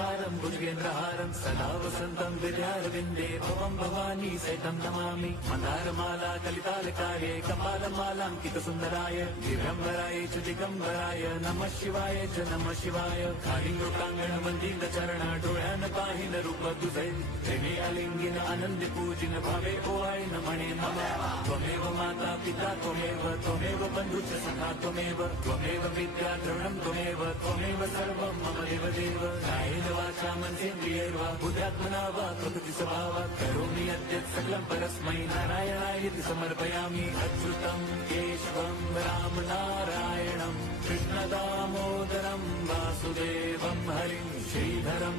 सारं भुजगेन्द्रहारं सदा वसन्तं विद्यारविन्दे भवं भवानी सहितं नमामि मन्दारमाला कलितालकाये कपालमालाङ्कितसुन्दराय दिगम्बराय च दिगम्बराय नमः शिवाय च नमः शिवाय कालिङ्गोटाङ्गण वन्दित चरण डोळ्यान पाहिन रूप तुझे प्रेमे अलिंगिन आनंद पूजिन भावे ओवाळी न म्हणे मम त्वमेव माता पिता त्वमेव बन्धुश्च सखा त्वमेव विद्या द्रवणं त्वमेव सर्वं मम देव कायेन वाचा मनसेन्द्रियैर्वा बुद्ध्यात्मना वा प्रकृति स्वभावात् करोमि यद्यत् सकलं परस्मै नारायणायति समर्पयामि अच्युतं केशवं राम नारायणं कृष्णदामोदरं वासुदेवं हरिं श्रीधरं